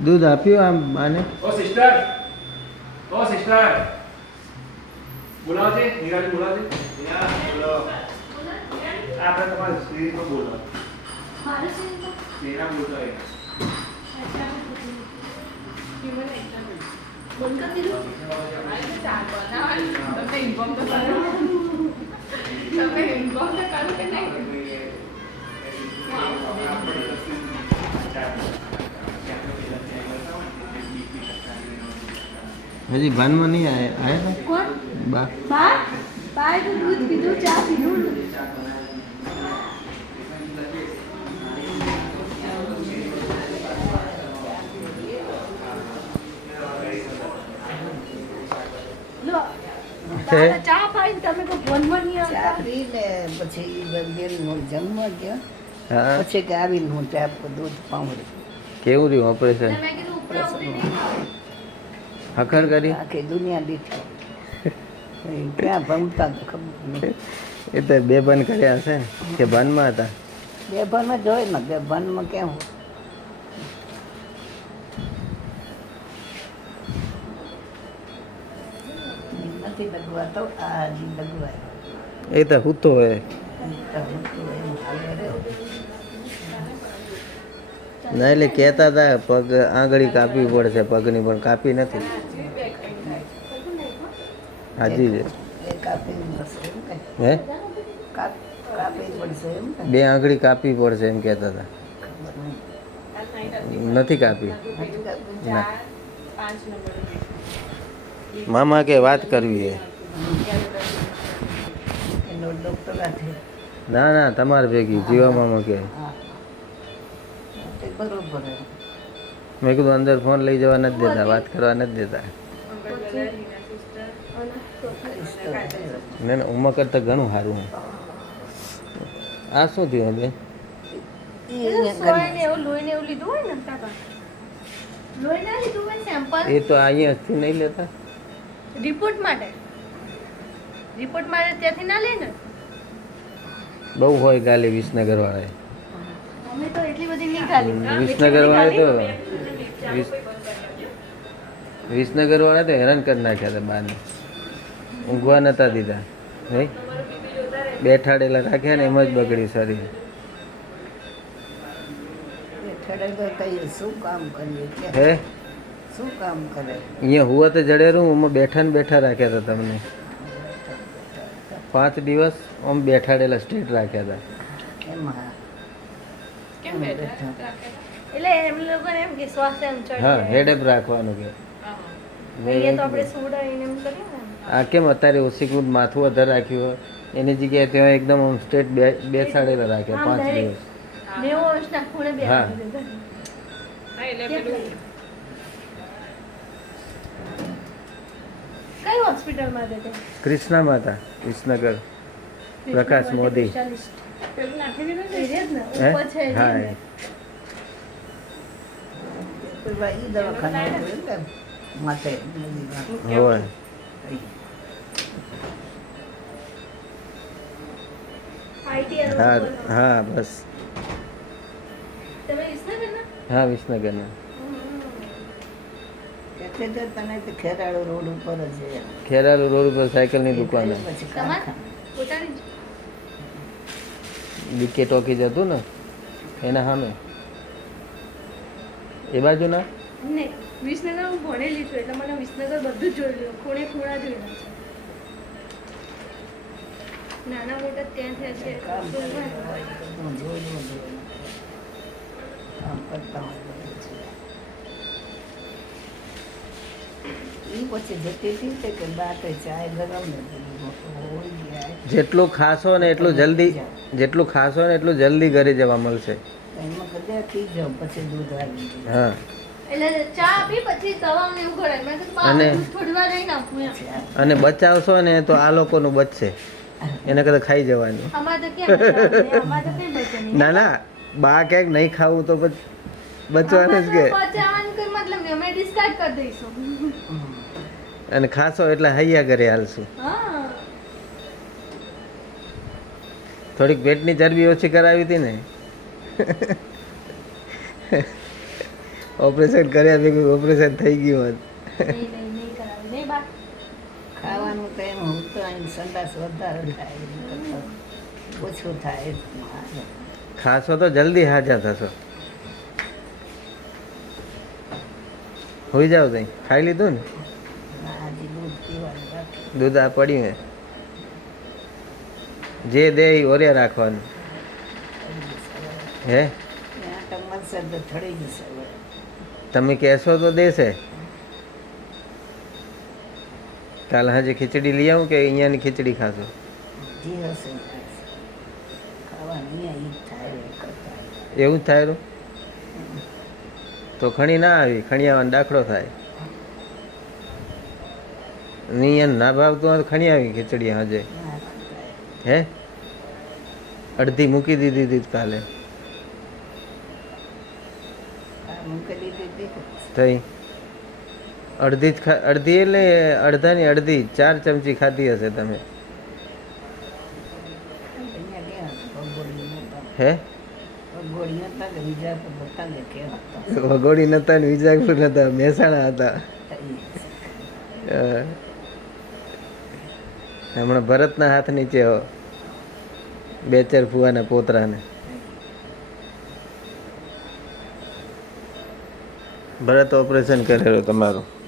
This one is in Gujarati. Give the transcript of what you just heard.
દૂધ આપ્યું આમ માને ઓ સિસ્ટર ઓ સિસ્ટર બોલાવજે નિરાલી બોલાવો છે નિરાલી બોલો. આપણે તમારી સ્ત્રી પર બોલો સ્ત્રીના બોલતો હોય હજી ભાનમાં નહીં આયા? આયા કોણ? બા. બા? બાએ તો દૂધ પીધું ચા પીધું. ચા પાઈને તમે તો ભણવા નહીં આવતા. પીને પછી બેનનો જન્મ ગયા પછી કે આવીને હું ચા દૂધ પાઉં કેવું રહ્યું ઓપરેશન મેં કીધું નહીં. હખર કરી? આખી દુનિયા દીઠી. ક્યાં ભણતા ખબર એ તો બે બન કર્યા હશે કે ભાનમાં હતા? બે ભણમાં જોઈ ને બે ભાનમાં કેમ નથી આ એ તો હૂતો હોય. હું તો રહ્યો. ના એટલે કહેતા હતા પગ આંગળી કાપવી પડશે પગની પણ કાપી નથી. હાજી હે? બે આંગળી કાપવી પડશે એમ કહેતા હતા. નથી કાપી. ના. મામા કે વાત કરવી ના ના તમારે ભેગી જીવા મામા કે. બરોબર મેં કીધું અંદર ફોન લઈ જવા નથી દેતા વાત કરવા નથી દેતા. ના ના ઉમા કરતાં ઘણું સારું આ શું થયું હવે? અહીંયા એ તો અહીંયાથી નહીં લેતા. રિપોર્ટ માટે. રિપોર્ટ માટે ત્યાંથી ના લે ને? બહુ હોય ગાલી વિસનગર વાળાએ અમે તો એટલી બધી નહીં ખાલી વિસનગર વાળા તો વિસ- વિસનગર વાળા તો હેરાન કરી નાખ્યા હતા બાને. ઊંઘવા નતા દીધા બેઠાડેલા રાખ્યા ને એમ જ બગડી શું કામ કરીએ હે? શું કામ કરે? અહીંયા હુવા તો જડેરું એમાં બેઠા ને બેઠા રાખ્યા હતા તમને. પાંચ દિવસ આમ બેઠાડેલા સ્ટેટ રાખ્યા હતા. એમાં કેમ બેઠા. એટલે એમ લોકોને એમ કે શ્વાસ એમ ચડે. હા હેડ અપ રાખવાનું કે. અહીંયા તો આપણે સુવડાવીને એમ કરીએ ને. આ કેમ અત્યારે ઓછીકું માથું વધારે રાખ્યું હોય? એની જગ્યાએ ત્યાં એકદમ ઓમ સ્ટેટ બે બેસાડેલા રાખ્યા પાંચ. દિવસ. નેવું અંશના ખૂણે બે હા. કઈ હોસ્પિટલમાં કૃષ્ણા માતા વિસનગર. પ્રકાશ મોદી. હોય હા હા બસ. હા વિસનગરના. ખેરાળુ રોડ ઉપર સાયકલની રોડ ઉપર સાયકલની દુકાન. જ? ટોકીજ હતું ને એના સામે એ બાજુ ના વિસનગર હું ભણેલી છું એટલે મને વિસનગર બધું જ જોયેલું ખૂણે ખૂણા જોયેલા છે નાના મોટા ત્યાં થયા છે. કામ કરતા હોય બધું પછી જતી હતી કે બાટે ચાય ગરમ ને બધું હોય ગયા જેટલું ખાશો ને એટલું જલ્દી જેટલું ખાશો ને એટલું જલ્દી ઘરે જવા મળશે. એમાં કદાચ પી જાઓ પછી દૂધ આવી હા. એટલે ચા આપી પછી દવા ને એવું કરાય મેં કીધું બા, અને- બચાવશો ને તો આ લોકોનું બચશે. એને કદાચ ખાઈ જવાનું. અમારે તો કેમ બચાવે? અમારે તો કઈ બચે નહીં. ના ના. બા ક્યાંક નહીં ખાવું તો બચવાનું જ કે. મતલબ અમે ડિસ્કાર્ડ કરી દઈશું. અને ખાસો એટલે હૈયા ઘરે હાલશું. થોડીક પેટની ચરબી ઓછી કરાવી હતી ને. ઓપરેશન કર્યા ભેગું ઓપરેશન થઈ ગયું હોત. નહીં નહીં નહીં કરાવે. નહીં બા. ખાવાનું તો એમ હું તો અહીં સંડાસ વધારે થાય. ઓછું થાય. હા. તો જલ્દી હાજા થશો. હોઈ જાવ તઈ. ખાઈ લીધું ને? દૂધ આ પડ્યું હે જે દે એ ઓરે રાખવાનું. હે. તમે કહેશો તો દેશે કાલ હાજે ખીચડી લઈ આવું કે અહીંયાની ખીચડી ખાશો. એવું થાય? તો ખણી ના આવી ખણી આવવાનો દાખલો થાય અહીંયા ના ભાવતું હોય તો ખણી આવી ખીચડી હાજે. હે? અડધી મૂકી દીધી હતી કાલે. થઈ. અડધી જ અડધી એટલે અડધાની અડધી ચાર ચમચી ખાધી હશે તમે. હે. વગોડી નતા ને વિજાપુર નતા મહેસાણા હતા. હમણાં ભરતના હાથ નીચે હો. બેચર ફુવાના પોતરાને. ભરત ઓપરેશન કરેલું તમારું.